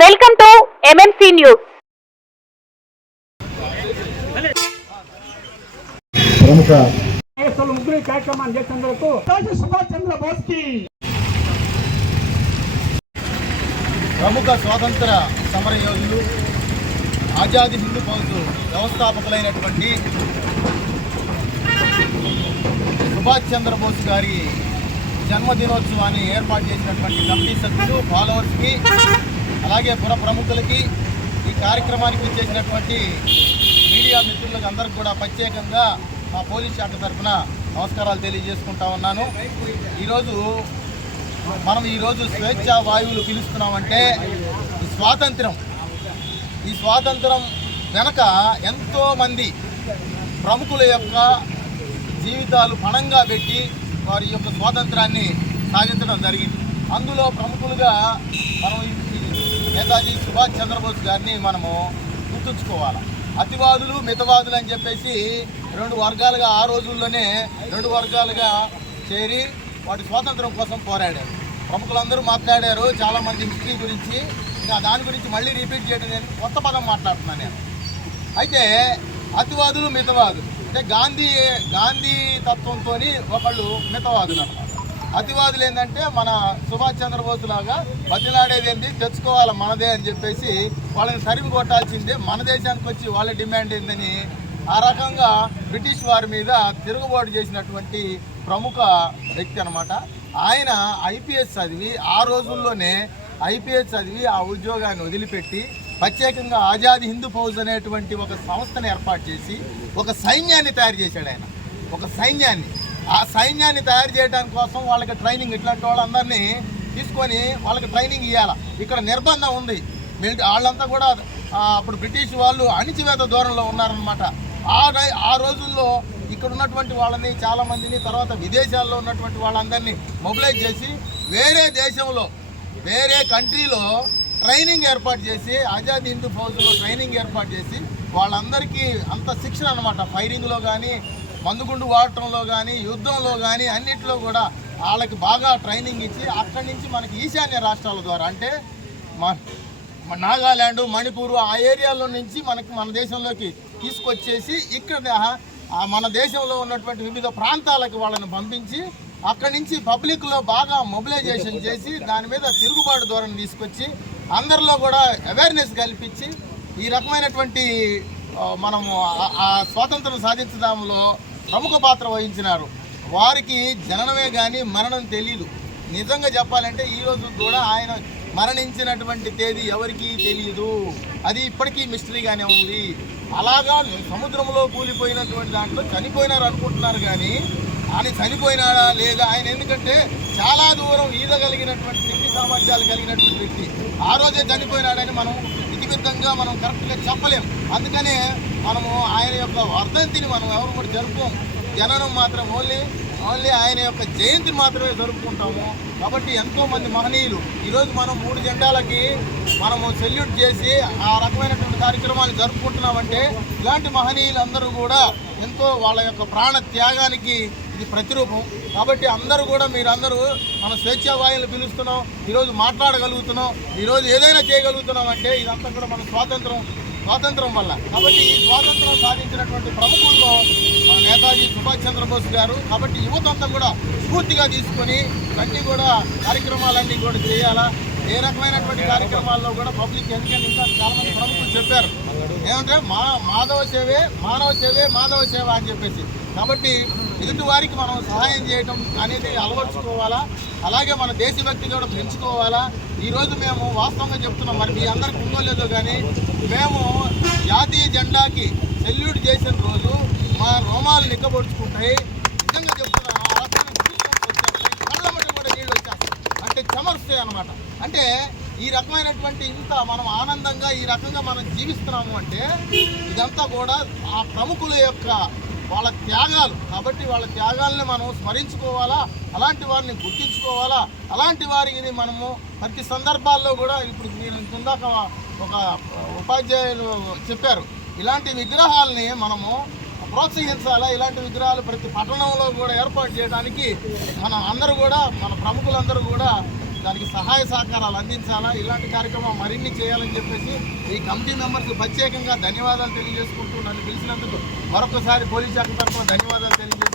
Welcome to MMC news. ప్రముఖ ముగ్గురు కార్యక్రమాన్ని చేసినందుకు సుభాష్ చంద్రబోస్ కి ప్రముఖ స్వాతంత్ర సమర యోధులు ఆజాదీ హిందూ ఫౌజ్ వ్యవస్థాపకులైనటువంటి సుభాష్ చంద్రబోస్ గారి జన్మదినోత్సవాన్ని ఏర్పాటు చేసినటువంటి కమిటీ సభ్యులు, ఫాలోవర్స్కి, అలాగే పుర ప్రముఖులకి, ఈ కార్యక్రమానికి చేసినటువంటి మీడియా మిత్రులకు అందరికి కూడా ప్రత్యేకంగా మా పోలీస్ శాఖ తరఫున నమస్కారాలు తెలియజేసుకుంటా ఉన్నాను. ఈరోజు స్వేచ్ఛా వాయువులు పిలుస్తున్నామంటే ఈ స్వాతంత్రం వెనక ఎంతోమంది ప్రముఖుల యొక్క జీవితాలు పణంగా పెట్టి వారి యొక్క స్వాతంత్రాన్ని సాధించడం జరిగింది. అందులో ప్రముఖులుగా మనం నేతాజీ సుభాష్ చంద్రబోస్ గారిని మనము గుర్తుంచుకోవాలి. అతివాదులు, మితవాదులు అని చెప్పేసి రెండు వర్గాలుగా ఆ రోజుల్లోనే రెండు వర్గాలుగా చేరి వాటి స్వాతంత్రం కోసం పోరాడారు. ప్రముఖులందరూ మాట్లాడారు చాలామంది హిస్టరీ గురించి. ఇంకా దాని గురించి మళ్ళీ రిపీట్ చేయడం నేను కొత్త పదం మాట్లాడుతున్నాను నేను. అయితే అతివాదులు, మితవాదులు అంటే గాంధీ తత్వంతో ఒకళ్ళు మితవాదులు అన్నమాట. అతివాదులు ఏంటంటే మన సుభాష్ చంద్రబోస్ లాగా బతిలాడేది ఏంటి, తెచ్చుకోవాలి మనదే అని చెప్పేసి వాళ్ళని తరిమి కొట్టాల్సిందే, మన దేశానికి వచ్చి వాళ్ళ డిమాండ్ ఏందని ఆ రకంగా బ్రిటిష్ వారి మీద తిరుగుబాటు చేసినటువంటి ప్రముఖ వ్యక్తి అనమాట. ఆయన ఐపీఎస్ చదివి ఆ రోజుల్లోనే ఆ ఉద్యోగాన్ని వదిలిపెట్టి ప్రత్యేకంగా ఆజాదీ హిందూ ఫౌజ్ అనేటువంటి ఒక సంస్థను ఏర్పాటు చేసి ఒక సైన్యాన్ని తయారు చేశాడు ఆయన. ఆ సైన్యాన్ని తయారు చేయడానికి కోసం వాళ్ళకి ట్రైనింగ్, ఇట్లాంటి వాళ్ళందరినీ తీసుకొని వాళ్ళకి ట్రైనింగ్ ఇవ్వాలి. ఇక్కడ నిర్బంధం ఉంది. వాళ్ళంతా కూడా అప్పుడు బ్రిటిష్ వాళ్ళు అణిచివేత దూరంలో ఉన్నారనమాట. ఆ రోజుల్లో ఇక్కడ ఉన్నటువంటి వాళ్ళని చాలామందిని, తర్వాత విదేశాల్లో ఉన్నటువంటి వాళ్ళందరినీ మొబిలైజ్ చేసి వేరే కంట్రీలో ట్రైనింగ్ ఏర్పాటు చేసి, ఆజాదీ హిందూ ఫౌజ్లో ట్రైనింగ్ ఏర్పాటు చేసి వాళ్ళందరికీ అంత శిక్షణ అనమాట. ఫైరింగ్లో కానీ, మందుగుండు వాడటంలో కానీ, యుద్ధంలో కానీ అన్నింటిలో కూడా వాళ్ళకి బాగా ట్రైనింగ్ ఇచ్చి అక్కడి నుంచి మనకి ఈశాన్య రాష్ట్రాల ద్వారా అంటే నాగాల్యాండ్, మణిపూర్ ఆ ఏరియాలో నుంచి మన దేశంలోకి తీసుకొచ్చేసి ఇక్కడ మన దేశంలో ఉన్నటువంటి వివిధ ప్రాంతాలకు వాళ్ళని పంపించి అక్కడి నుంచి పబ్లిక్లో బాగా మొబిలైజేషన్ చేసి దాని మీద తిరుగుబాటు ధోరణి తీసుకొచ్చి అందరిలో కూడా అవేర్నెస్ కల్పించి ఈ రకమైనటువంటి మనము ఆ స్వాతంత్రం సాధించడంలో ప్రముఖ పాత్ర వహించినారు. వారికి జననమే కానీ మరణం తెలీదు. నిజంగా చెప్పాలంటే ఈరోజు కూడా ఆయన మరణించినటువంటి తేదీ ఎవరికీ తెలియదు. అది ఇప్పటికీ మిస్టరీగానే ఉంది. అలాగా సముద్రంలో కూలిపోయినటువంటి దాంట్లో చనిపోయినారు అనుకుంటున్నారు కానీ ఆయన చనిపోయినాడా లేదా, ఆయన ఎందుకంటే చాలా దూరం ఈదగలిగినటువంటి శక్తి సామర్థ్యాలు కలిగినటువంటి వ్యక్తి. ఆ రోజే చనిపోయినాడని మనం ఇతిమితంగా మనం కరెక్ట్గా చెప్పలేం. అందుకనే మనము ఆయన యొక్క వర్ధంతిని మనం ఎవరు కూడా జరుపుకోము. జననం మాత్రం ఓన్లీ ఆయన యొక్క జయంతిని మాత్రమే జరుపుకుంటాము. కాబట్టి ఎంతోమంది మహనీయులు ఈరోజు మనం 3 జెండాలకి మనము సెల్యూట్ చేసి ఆ రకమైనటువంటి కార్యక్రమాలు జరుపుకుంటున్నామంటే ఇలాంటి మహనీయులందరూ కూడా ఎంతో వాళ్ళ యొక్క ప్రాణ త్యాగానికి ఇది ప్రతిరూపం. కాబట్టి అందరూ కూడా మీరందరూ మన స్వేచ్ఛా వాయువులు పిలుస్తున్నాం, ఈరోజు మాట్లాడగలుగుతున్నాం, ఈరోజు ఏదైనా చేయగలుగుతున్నాం అంటే ఇదంతా కూడా మన స్వాతంత్రం వల్ల. కాబట్టి ఈ స్వాతంత్రం సాధించినటువంటి ప్రముఖుల్లో మన నేతాజీ సుభాష్ చంద్రబోస్ గారు. కాబట్టి యువతంతా కూడా స్ఫూర్తిగా తీసుకొని అన్నీ కూడా కార్యక్రమాలన్నీ కూడా చేయాలా. ఏ రకమైనటువంటి కార్యక్రమాల్లో కూడా పబ్లిక్, ఎందుకంటే ఇంకా చాలామంది ప్రముఖులు చెప్పారు ఏమంటే మానవ సేవ అని చెప్పేసి. కాబట్టి ఎదుటి వారికి మనం సహాయం చేయడం అనేది అలవర్చుకోవాలా. అలాగే మన దేశభక్తి కూడా పెంచుకోవాలా. ఈరోజు మేము వాస్తవంగా చెప్తున్నాం, మరి మీ అందరికి ఉందో లేదో కానీ మేము జాతీయ జెండాకి సెల్యూట్ చేసిన రోజు మా రోమాలు నిక్కబొడుచుకుంటాయి. నిజంగా చెప్తున్నాను, ఆ రకమైన కళ్ళ మట్టి కూడా నీళ్ళు వచ్చేస్తాయి, అంటే చెమరుస్తాయి అన్నమాట. అంటే ఈ రకమైనటువంటి ఇంత మనం ఆనందంగా ఈ రకంగా మనం జీవిస్తున్నాము అంటే ఇదంతా కూడా ఆ ప్రముఖుల యొక్క వాళ్ళ త్యాగాలు. కాబట్టి వాళ్ళ త్యాగాలని మనం స్మరించుకోవాలా, అలాంటి వారిని గుర్తించుకోవాలా. అలాంటి వారిని మనము ప్రతి సందర్భాల్లో కూడా, ఇప్పుడు మీరు ఇందాక ఒక ఉపాధ్యాయులు చెప్పారు, ఇలాంటి విగ్రహాలని మనము ప్రోత్సహించాలా. ఇలాంటి విగ్రహాలు ప్రతి పట్టణంలో కూడా ఏర్పాటు చేయడానికి మన ప్రముఖులందరూ కూడా దానికి సహాయ సహకారాలు అందించాలా, ఇలాంటి కార్యక్రమం మరిన్ని చేయాలని చెప్పేసి ఈ కమిటీ మెంబర్స్ ప్రత్యేకంగా ధన్యవాదాలు తెలియజేసుకుంటూ నన్ను పిలిచినందుకు మరొకసారి పోలీస్ శాఖ తరఫున ధన్యవాదాలు తెలియజేసుకుంటూ